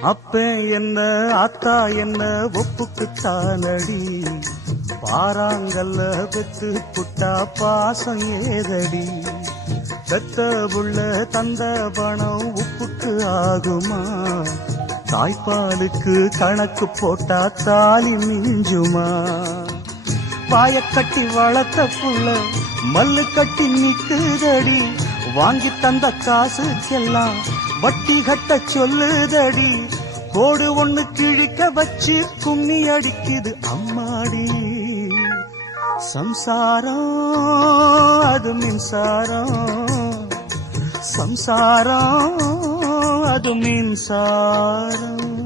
அப்ப என்ன ஆத்தா என்ன ஒப்புக்குத்தானடி, பாறாங்கல்ல பெத்து புட்டா பாசம் ஏதடி, பெத்த புள்ள தந்த பணம் உப்புக்கு ஆகுமா, தாய்ப்பாலுக்கு கணக்கு போட்டா தாலி மிஞ்சுமா, பாயக்கட்டி வளர்த்த புள்ள மல்லு கட்டி நிக்குதடி, வாங்கி தந்த காசுக்கெல்லாம் வட்டி கட்ட சொல்லுதடி, கோடு ஒண்ணு கிழிக்க வச்சு கும்மி அடிக்குது அம்மாடி, சம்சாரம் அது மின்சாரம், சம்சாரம் அது மின்சாரம்.